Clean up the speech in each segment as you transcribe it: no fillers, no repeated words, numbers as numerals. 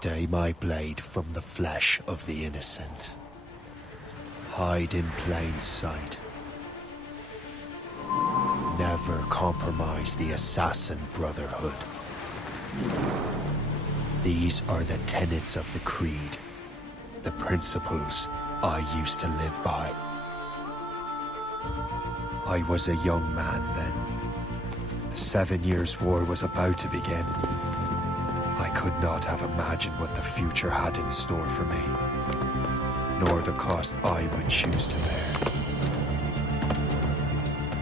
Stay my blade from the flesh of the innocent. Hide in plain sight. Never compromise the Assassin Brotherhood. These are the tenets of the Creed, the principles I used to live by. I was a young man then. The 7 Years' War was about to begin. I could not have imagined what the future had in store for me, nor the cost I would choose to bear.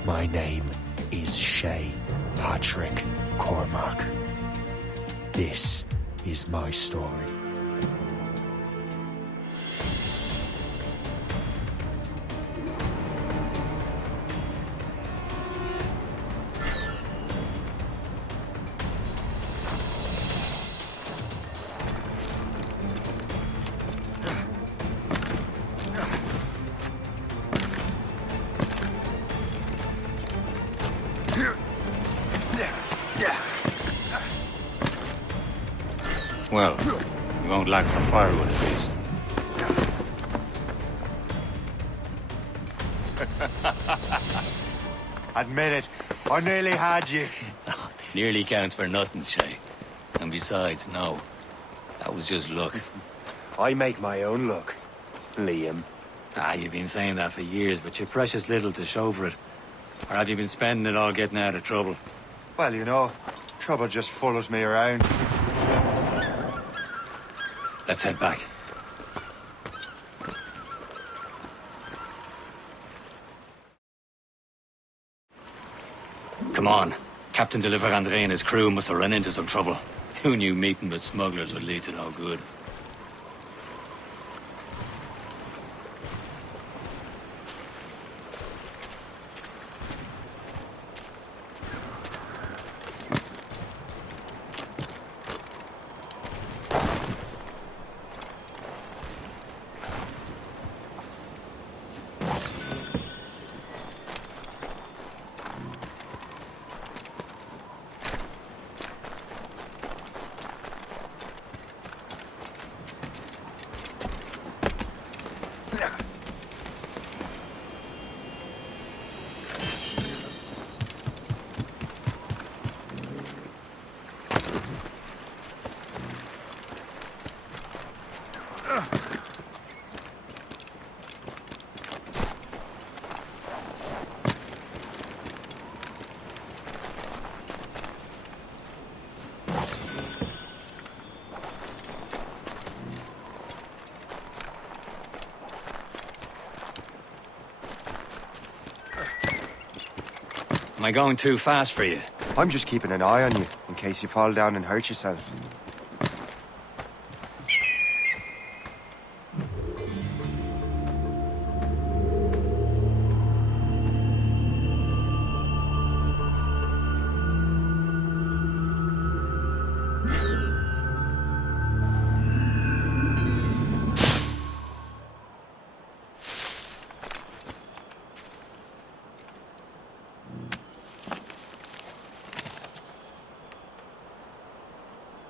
My name is Shay Patrick Cormac. This is my story. Well, you won't lack for firewood at least. Admit it, I nearly had you. Nearly counts for nothing, Shay. And besides, no. That was just luck. I make my own luck, Liam. You've been saying that for years, but you're precious little to show for it. Or have you been spending it all getting out of trouble? Well, you know, trouble just follows me around. Let's head back. Come on. Captain de Andre and his crew must have run into some trouble. Who knew meeting with smugglers would lead to no good? Am I going too fast for you? I'm just keeping an eye on you, in case you fall down and hurt yourself.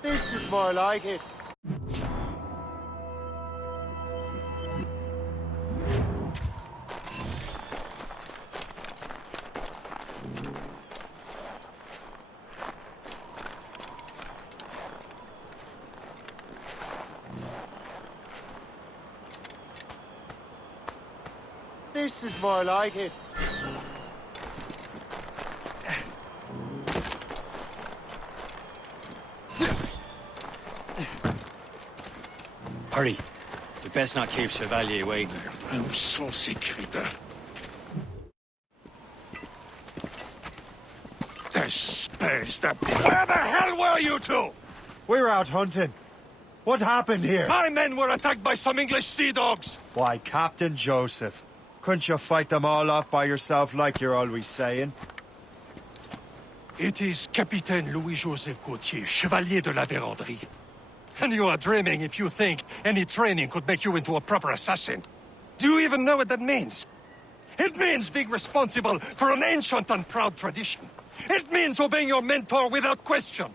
This is more like it. This is more like it. Hurry. We best not keep Chevalier waiting. Où sont ces crétins? Despise that... Where the hell were you two? We're out hunting. What happened here? My men were attacked by some English sea dogs. Why, Captain Joseph. Couldn't you fight them all off by yourself like you're always saying? It is Capitaine Louis-Joseph Gauthier, Chevalier de la Vérendrye. And you are dreaming if you think any training could make you into a proper assassin. Do you even know what that means? It means being responsible for an ancient and proud tradition. It means obeying your mentor without question.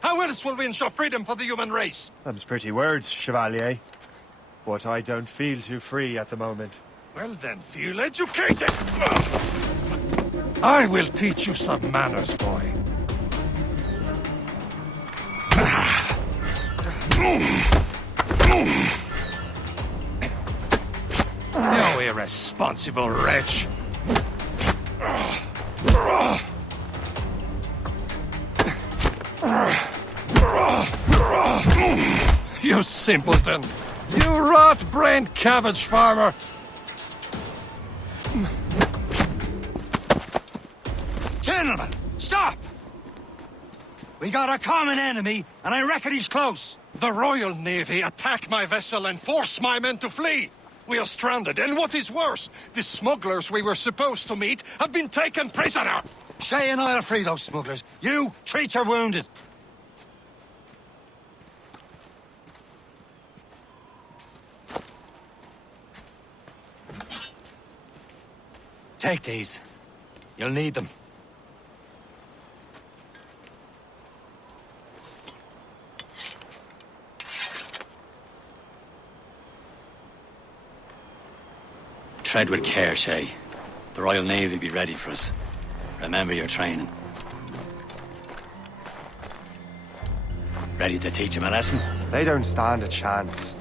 How else will we ensure freedom for the human race? Them's pretty words, Chevalier. But I don't feel too free at the moment. Well then, feel educated! I will teach you some manners, boy. You irresponsible wretch! You simpleton! You rot-brained cabbage farmer! Gentlemen, stop! We got a common enemy, and I reckon he's close. The Royal Navy attack my vessel and force my men to flee! We are stranded, and what is worse, the smugglers we were supposed to meet have been taken prisoner! Shay and I'll free those smugglers. You, treat your wounded. Take these. You'll need them. Tread with care, Shay. The Royal Navy will be ready for us. Remember your training. Ready to teach them a lesson? They don't stand a chance.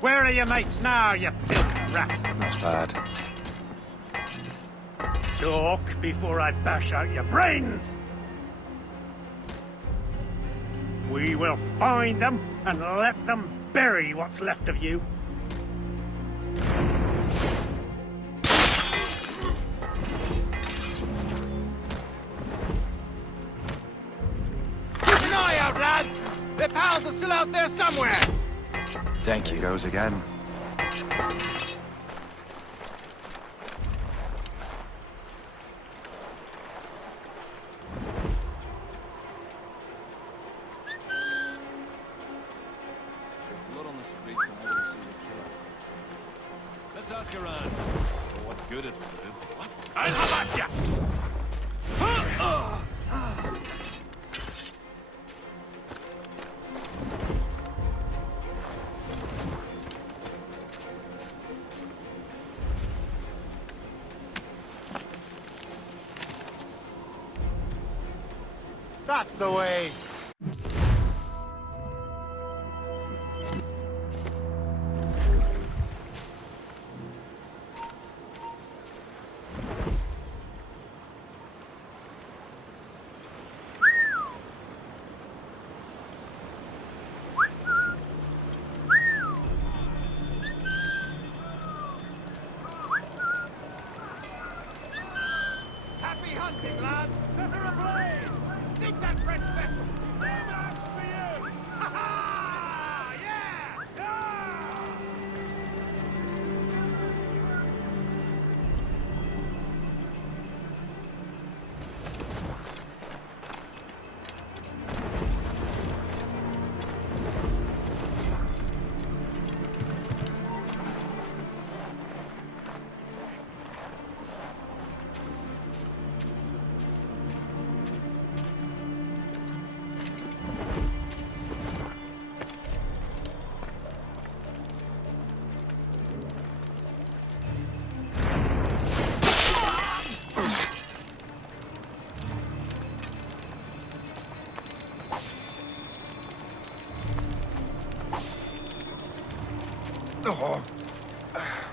Where are your mates now, you filthy rat? Not bad. Talk before I bash out your brains! We will find them and let them bury what's left of you. Keep an eye out, lads! Their pals are still out there somewhere! Thank you. Goes again. Blood on the streets and I don't see a killer. Let's ask around. For what good it will do. What? I'll have at ya! That's the way! Happy hunting, lads! Set her ablaze! Dig that fresh vessel! No marks for you! Ha ha! Yeah! Yeah!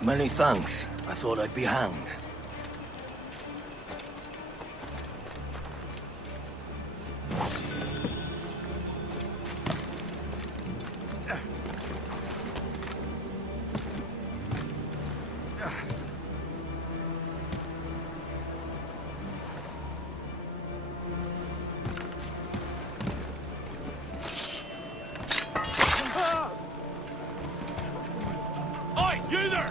Many thanks. I thought I'd be hanged. Oi, you there!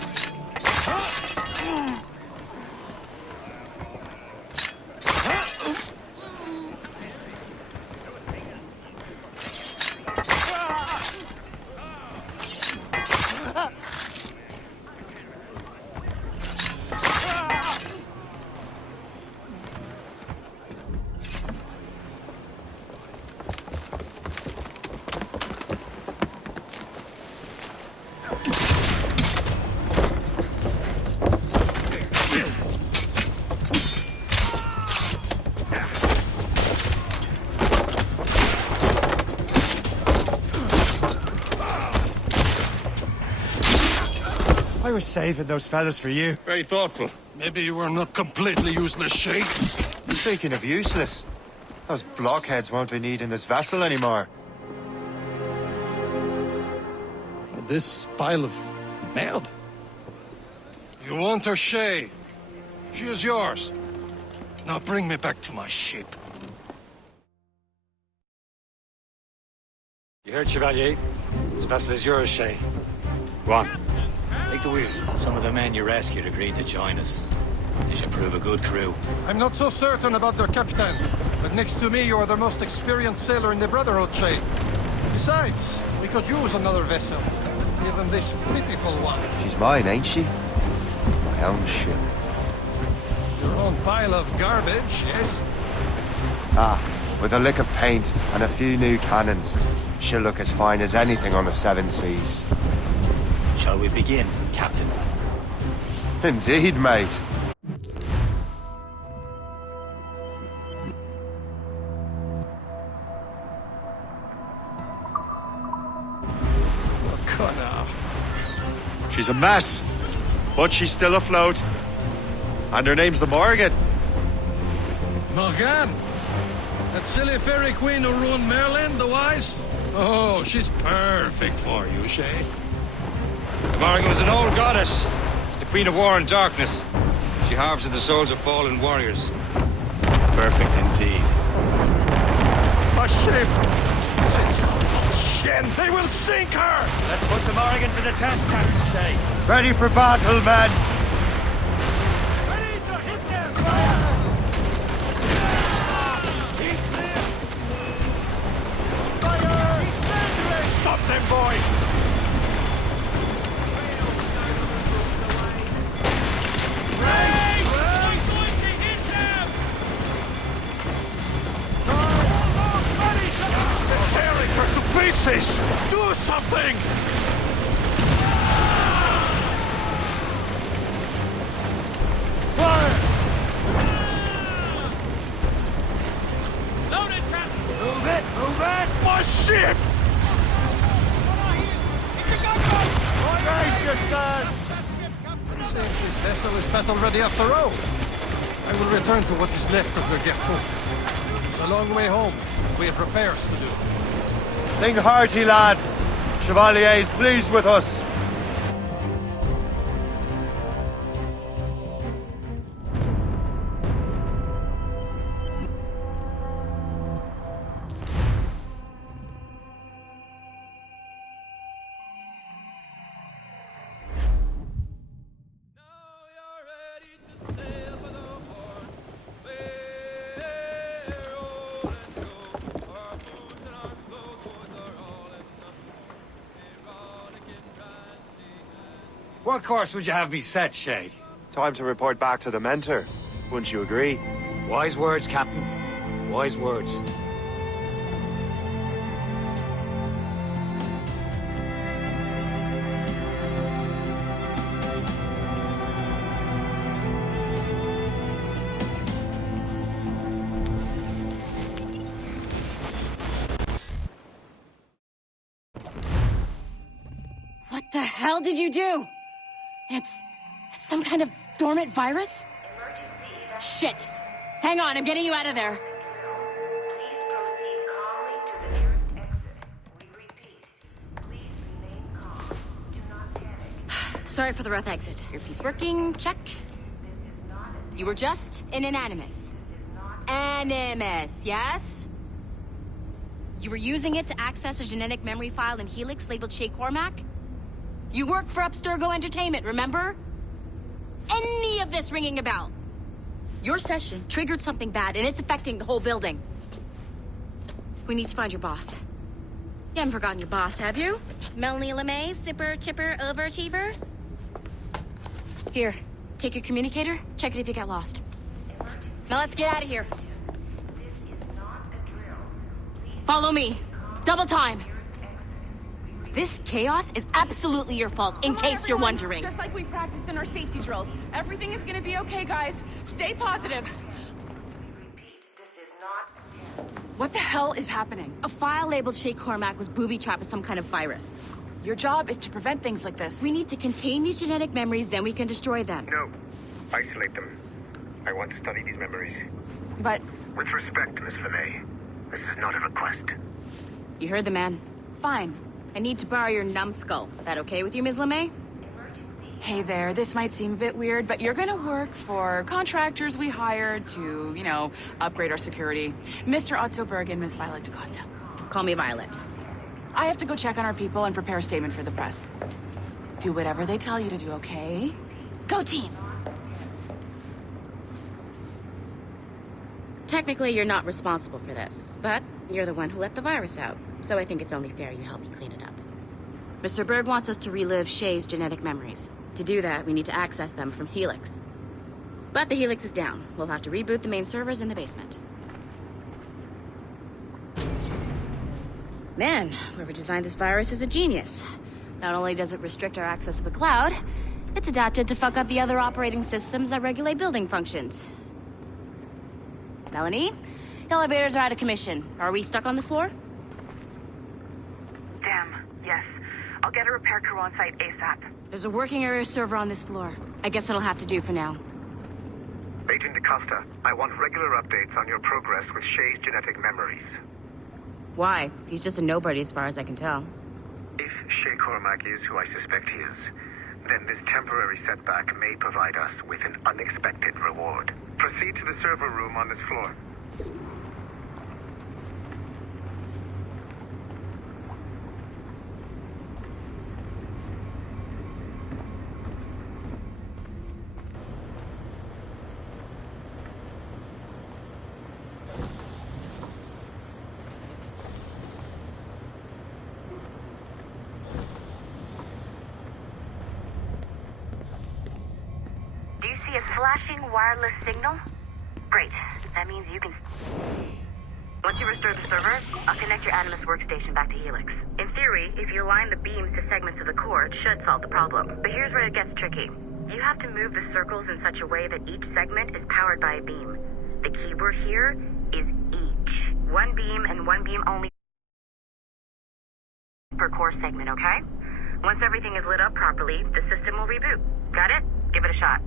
I was saving those fellas for you. Very thoughtful. Maybe you were not completely useless, Shay. Speaking of useless, those blockheads won't be needing this vessel anymore. This pile of mail? You want her, Shay? She is yours. Now bring me back to my ship. You heard, Chevalier? This vessel is yours, Shay. Go on. Take the wheel. Some of the men you rescued agreed to join us. They should prove a good crew. I'm not so certain about their captain, but next to me you are the most experienced sailor in the Brotherhood, Shay. Besides, we could use another vessel. Even this pitiful one. She's mine, ain't she? My own ship. Your own pile of garbage, yes? Ah, with a lick of paint and a few new cannons, she'll look as fine as anything on the seven seas. Shall we begin, Captain? Indeed, mate. She's a mess, but she's still afloat. And her name's the Morgan. Morgan? That silly fairy queen who ruined Merlin, the wise? Oh, she's perfect for you, Shay. Morgan was an old goddess. She's the queen of war and darkness. She harvests the souls of fallen warriors. Perfect indeed. My ship! Shit! They will sink her! Let's put the Morgan to the test, Captain Shay. Ready for battle, men! Ready to hit them! Fire! Stop them, boy! Tearing her to pieces! Do something! Fire! Loaded, Captain! Move it! Move it! My ship! Brace yourselves! Seems this vessel is battle ready after all. I will return to what is left of the Gerfaut. It's a long way home. We have repairs to do. Sing hearty, lads. Chevalier is pleased with us. What course would you have me set, Shay? Time to report back to the mentor. Wouldn't you agree? Wise words, Captain. Wise words. What the hell did you do? It's some kind of dormant virus? Shit! Hang on, I'm getting you out of there. Please proceed calmly to the nearest exit. We repeat, please remain calm. Do not panic. Sorry for the rough exit. Earpiece working, check. You were just in an animus. Animus, yes? You were using it to access a genetic memory file in Helix labeled Shay Cormac? You work for Abstergo Entertainment, remember? Any of this ringing a bell? Your session triggered something bad, and it's affecting the whole building. We need to find your boss. You haven't forgotten your boss, have you? Melanie LeMay, zipper, chipper, overachiever? Here, take your communicator, check it if you get lost. Now let's get out of here. Follow me. Double time. This chaos is absolutely your fault, in case you're wondering. Just like we practiced in our safety drills. Everything is gonna be okay, guys. Stay positive. What the hell is happening? A file labeled Shay Cormac was booby-trapped with some kind of virus. Your job is to prevent things like this. We need to contain these genetic memories, then we can destroy them. No. Isolate them. I want to study these memories. But... With respect, Miss LeMay, this is not a request. You heard the man. Fine. I need to borrow your numbskull. That okay with you, Ms. LeMay? Hey there, this might seem a bit weird, but you're gonna work for contractors we hired to, you know, upgrade our security. Mr. Otto Berg and Miss Violet DaCosta. Call me Violet. I have to go check on our people and prepare a statement for the press. Do whatever they tell you to do, okay? Go team! Technically, you're not responsible for this, but you're the one who let the virus out, so I think it's only fair you help me clean it up. Mr. Berg wants us to relive Shay's genetic memories. To do that, we need to access them from Helix. But the Helix is down. We'll have to reboot the main servers in the basement. Man, whoever designed this virus is a genius. Not only does it restrict our access to the cloud, it's adapted to fuck up the other operating systems that regulate building functions. Melanie? The elevators are out of commission. Are we stuck on this floor? Damn, yes. I'll get a repair crew on site ASAP. There's a working area server on this floor. I guess it'll have to do for now. Agent DaCosta, I want regular updates on your progress with Shay's genetic memories. Why? He's just a nobody as far as I can tell. If Shay Cormac is who I suspect he is, then this temporary setback may provide us with an unexpected reward. Proceed to the server room on this floor. Do you see a flashing wireless signal? Great. That means you can... Once you restore the server, I'll connect your Animus workstation back to Helix. In theory, if you align the beams to segments of the core, it should solve the problem. But here's where it gets tricky. You have to move the circles in such a way that each segment is powered by a beam. The keyword here is each. One beam and one beam only per core segment, okay? Once everything is lit up properly, the system will reboot. Got it? Give it a shot.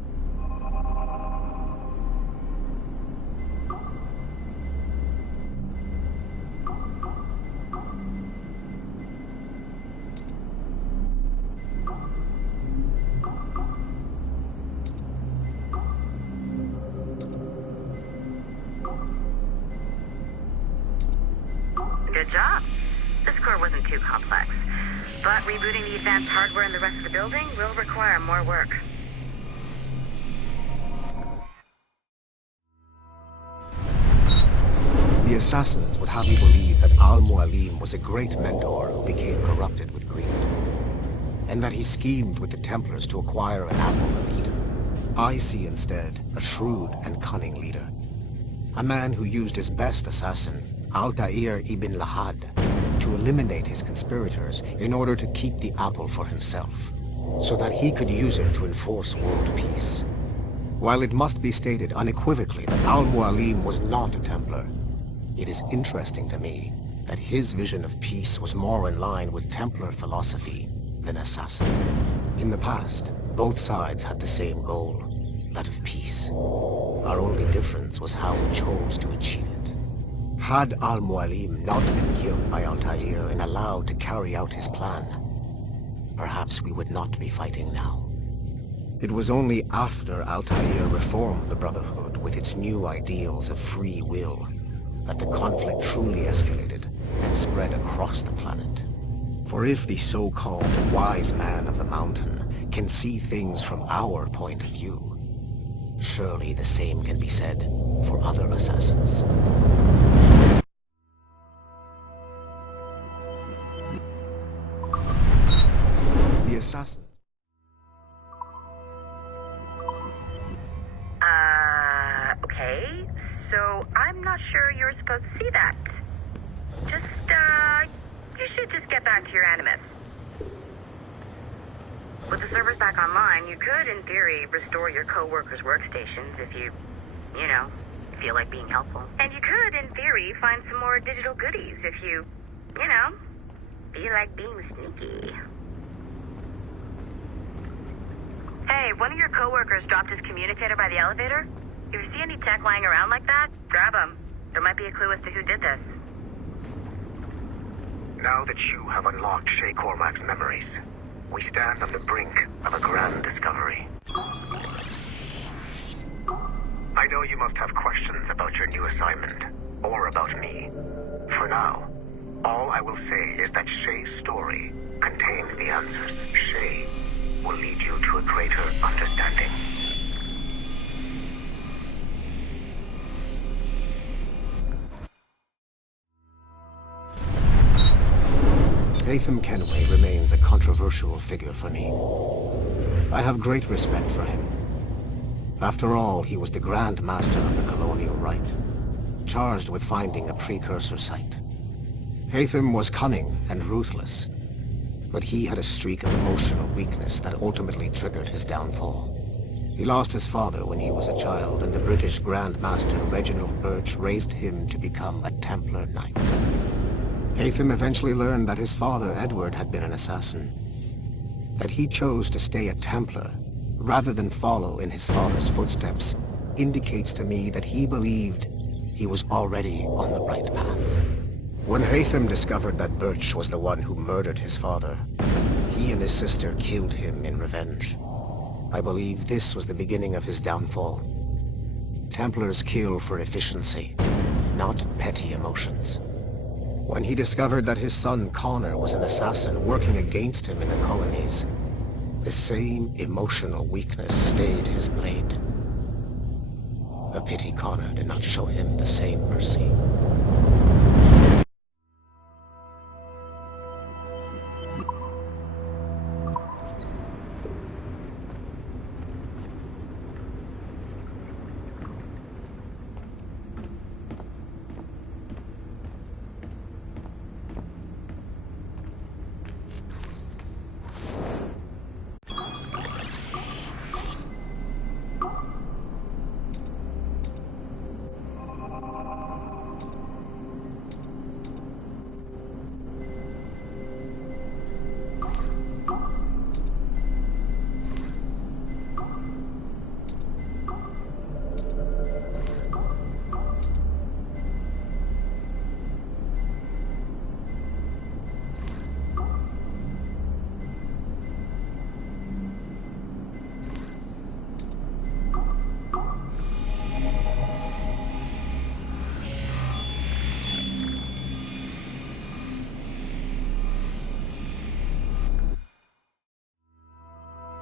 Good job. This core wasn't too complex. But rebooting the advanced hardware in the rest of the building will require more work. The assassins would have you believe that Al-Mualim was a great mentor who became corrupted with greed, and that he schemed with the Templars to acquire an apple of Eden. I see instead a shrewd and cunning leader, a man who used his best assassin, Altair ibn Lahad, to eliminate his conspirators in order to keep the apple for himself, so that he could use it to enforce world peace. While it must be stated unequivocally that Al-Mualim was not a Templar, it is interesting to me that his vision of peace was more in line with Templar philosophy than assassin. In the past, both sides had the same goal, that of peace. Our only difference was how we chose to achieve it. Had Al-Mualim not been killed by Altair and allowed to carry out his plan, perhaps we would not be fighting now. It was only after Altair reformed the Brotherhood with its new ideals of free will that the conflict truly escalated and spread across the planet. For if the so-called wise man of the mountain can see things from our point of view, surely the same can be said for other assassins. The assassin. Okay. So, I'm not sure you were supposed to see that. You should just get back to your Animus. With the servers back online, you could, in theory, restore your co-workers' workstations if you feel like being helpful. And you could, in theory, find some more digital goodies if you feel like being sneaky. Hey, one of your coworkers dropped his communicator by the elevator. If you see any tech lying around like that, grab them. There might be a clue as to who did this. Now that you have unlocked Shay Cormac's memories, we stand on the brink of a grand discovery. I know you must have questions about your new assignment, or about me. For now, all I will say is that Shay's story contains the answers. Shay will lead you to a greater understanding. Haytham Kenway remains a controversial figure for me. I have great respect for him. After all, he was the Grand Master of the Colonial Rite, charged with finding a precursor site. Haytham was cunning and ruthless, but he had a streak of emotional weakness that ultimately triggered his downfall. He lost his father when he was a child, and the British Grand Master Reginald Birch raised him to become a Templar Knight. Haytham eventually learned that his father, Edward, had been an assassin. That he chose to stay a Templar, rather than follow in his father's footsteps, indicates to me that he believed he was already on the right path. When Haytham discovered that Birch was the one who murdered his father, he and his sister killed him in revenge. I believe this was the beginning of his downfall. Templars kill for efficiency, not petty emotions. When he discovered that his son Connor was an assassin working against him in the colonies, the same emotional weakness stayed his blade. A pity Connor did not show him the same mercy.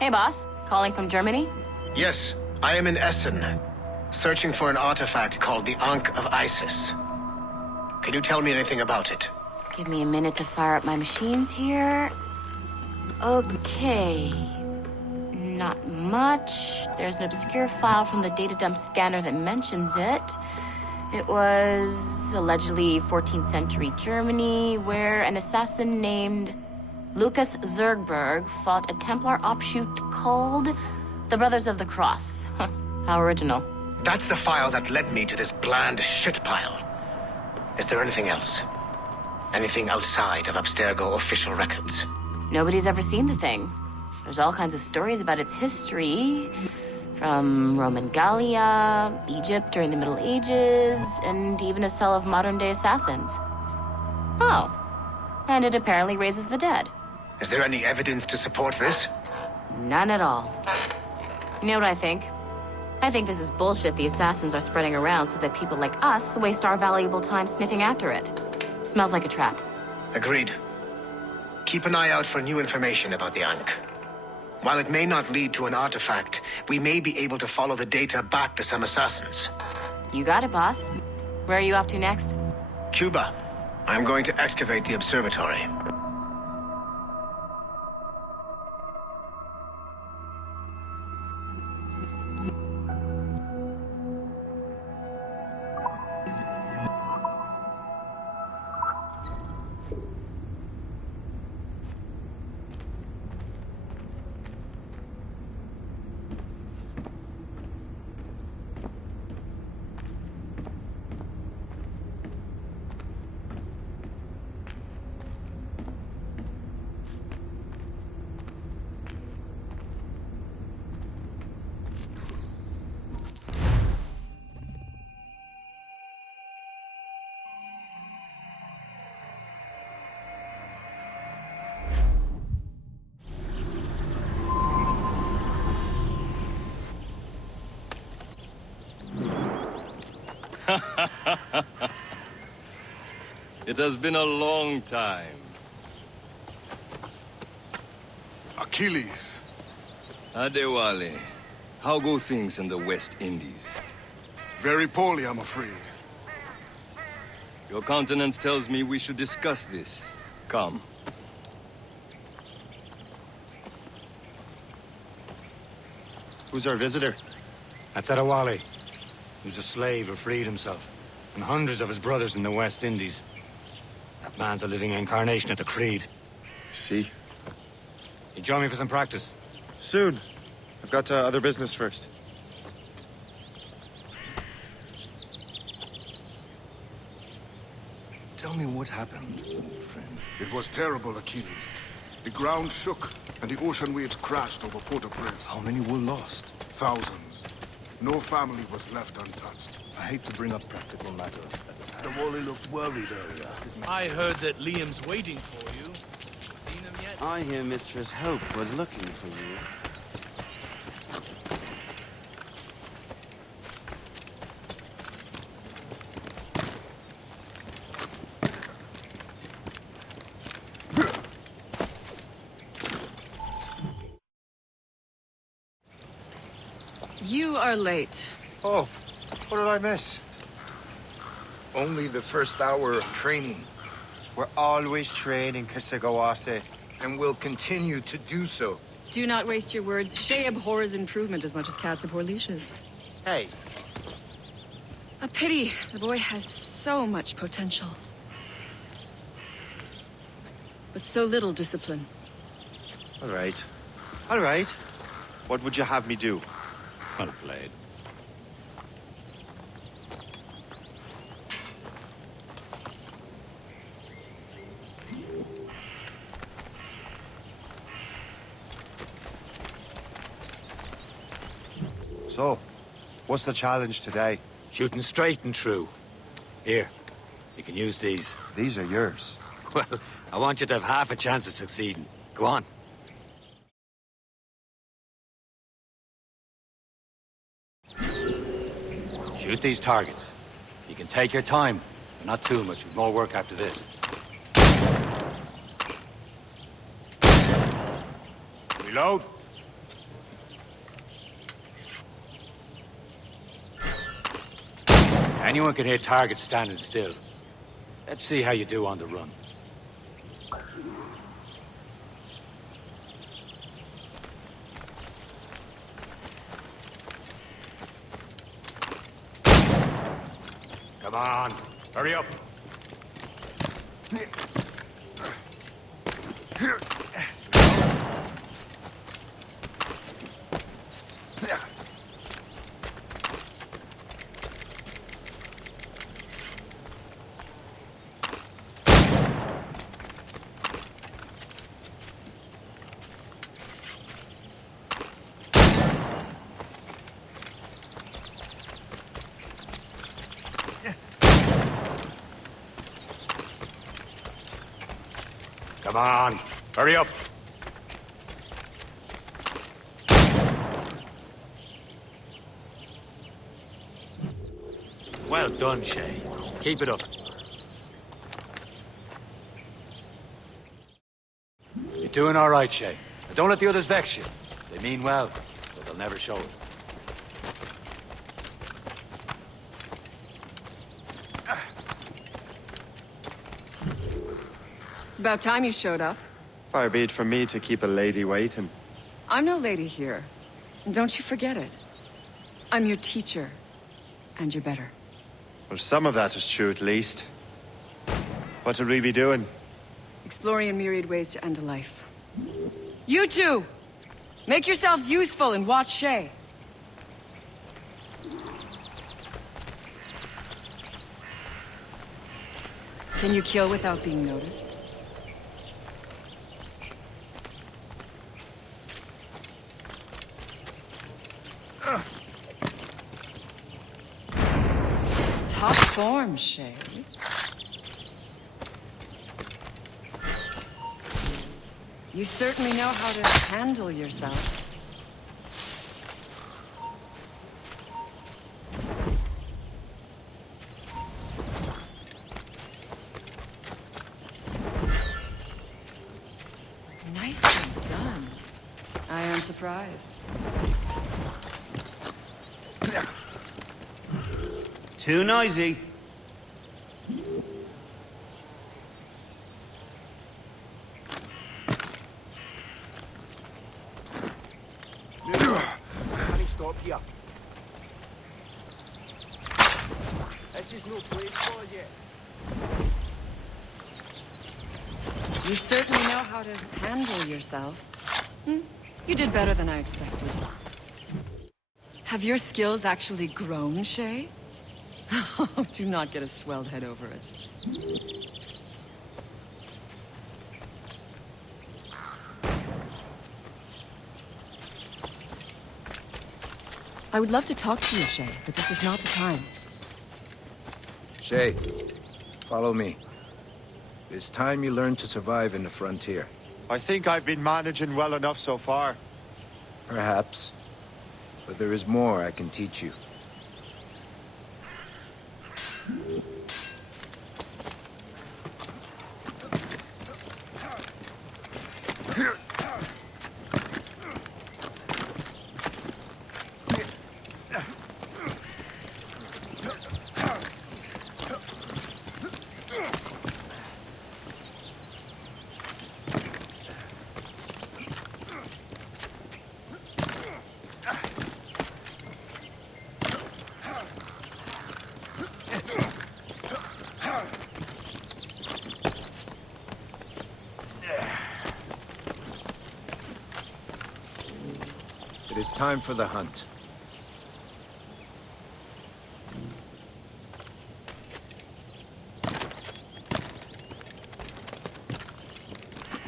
Hey, boss. Calling from Germany? Yes, I am in Essen, searching for an artifact called the Ankh of Isis. Can you tell me anything about it? Give me a minute to fire up my machines here. Okay. Not much. There's an obscure file from the data dump scanner that mentions it. It was allegedly 14th century Germany, where an assassin named Lucas Zergberg fought a Templar offshoot called the Brothers of the Cross. Huh, how original. That's the file that led me to this bland shit pile. Is there anything else? Anything outside of Abstergo official records? Nobody's ever seen the thing. There's all kinds of stories about its history, from Roman Gallia, Egypt during the Middle Ages, and even a cell of modern-day assassins. Oh, and it apparently raises the dead. Is there any evidence to support this? None at all. You know what I think? I think this is bullshit the assassins are spreading around so that people like us waste our valuable time sniffing after it. Smells like a trap. Agreed. Keep an eye out for new information about the Ankh. While it may not lead to an artifact, we may be able to follow the data back to some assassins. You got it, boss. Where are you off to next? Cuba. I'm going to excavate the observatory. It has been a long time. Achilles. Adewale, how go things in the West Indies? Very poorly, I'm afraid. Your countenance tells me we should discuss this. Come. Who's our visitor? That's Adewale. He was a slave who freed himself, and hundreds of his brothers in the West Indies. That man's a living incarnation of the Creed. See? You join me for some practice? Soon. I've got other business first. Tell me what happened, friend. It was terrible, Achilles. The ground shook, and the ocean waves crashed over Port-au-Prince. How many were lost? Thousands. No family was left untouched. I hate to bring up practical matters. The Wally looked worried earlier. I heard that Liam's waiting for you. Seen him yet? I hear Mistress Hope was looking for you. You are late. Oh, what did I miss? Only the first hour of training, We're always training, Kisagawase. and will continue to do so. Do not waste your words. Shay abhors improvement as much as cats abhor leashes. Hey, A pity. The boy has so much potential. But so little discipline. all right. All right. What would you have me do? Well played. So, what's the challenge today? Shooting straight and true. Here, you can use these. These are yours. Well, I want you to have half a chance of succeeding. Go on. Shoot these targets. You can take your time, but not too much. We've more work after this. Reload. Anyone can hit targets standing still. Let's see how you do on the run. Come on, hurry up. Come on, hurry up. Well done, Shay. Keep it up. You're doing all right, Shay. But don't let the others vex you. They mean well, but they'll never show it. It's about time you showed up. Far be it from me to keep a lady waiting. I'm no lady here. And don't you forget it. I'm your teacher. And you're better. Well, some of that is true at least. What would we be doing? Exploring a myriad ways to end a life. You two! Make yourselves useful and watch Shay. Can you kill without being noticed? Top form, Shay. You certainly know how to handle yourself. surprised. Too noisy. Can he stop here? This is no place for you. You certainly know how to handle yourself. You did better than I expected. Have your skills actually grown, Shay? Do not get a swelled head over it. I would love to talk to you, Shay, but this is not the time. Shay, follow me. It's time you learn to survive in the frontier. I think I've been managing well enough so far. Perhaps. But there is more I can teach you. It is time for the hunt.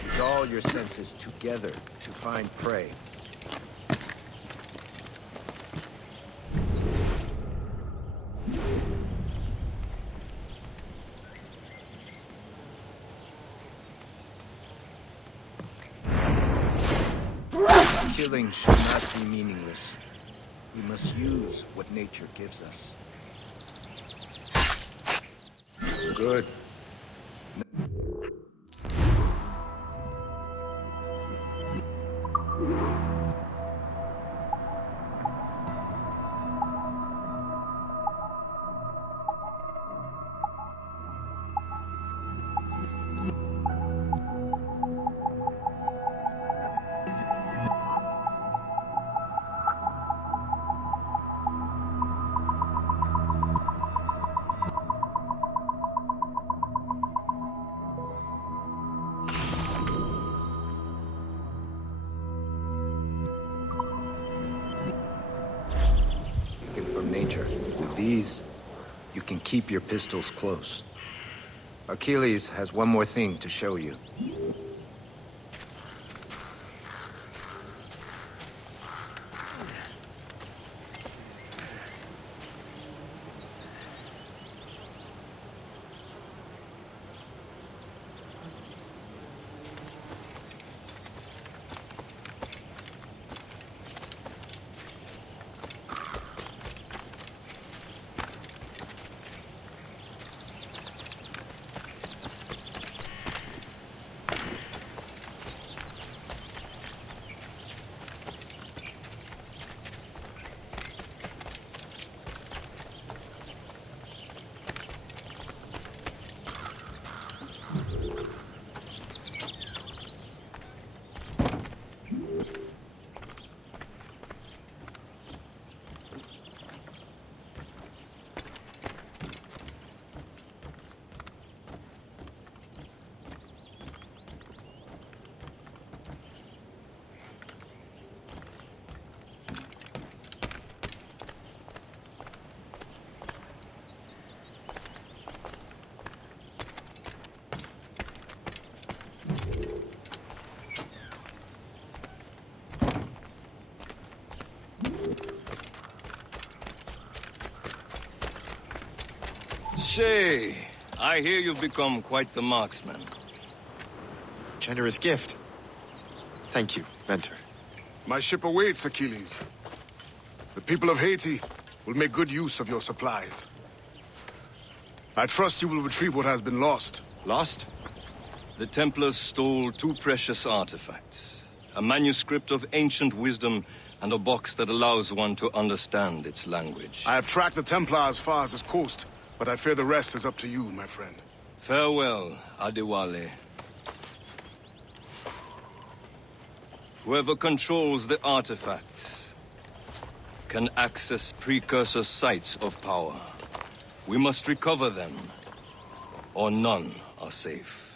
Use all your senses together to find prey. Killing should not be meaningless. We must use what nature gives us. Good. From nature. With these, you can keep your pistols close. Achilles has one more thing to show you. Shay, I hear you've become quite the marksman. Generous gift. Thank you, Mentor. My ship awaits, Achilles. The people of Haiti will make good use of your supplies. I trust you will retrieve what has been lost. Lost? The Templars stole 2 precious artifacts. a manuscript of ancient wisdom, and a box that allows one to understand its language. I have tracked the Templar as far as this coast, but I fear the rest is up to you, my friend. Farewell, Adewale. Whoever controls the artifacts can access precursor sites of power. We must recover them, or none are safe.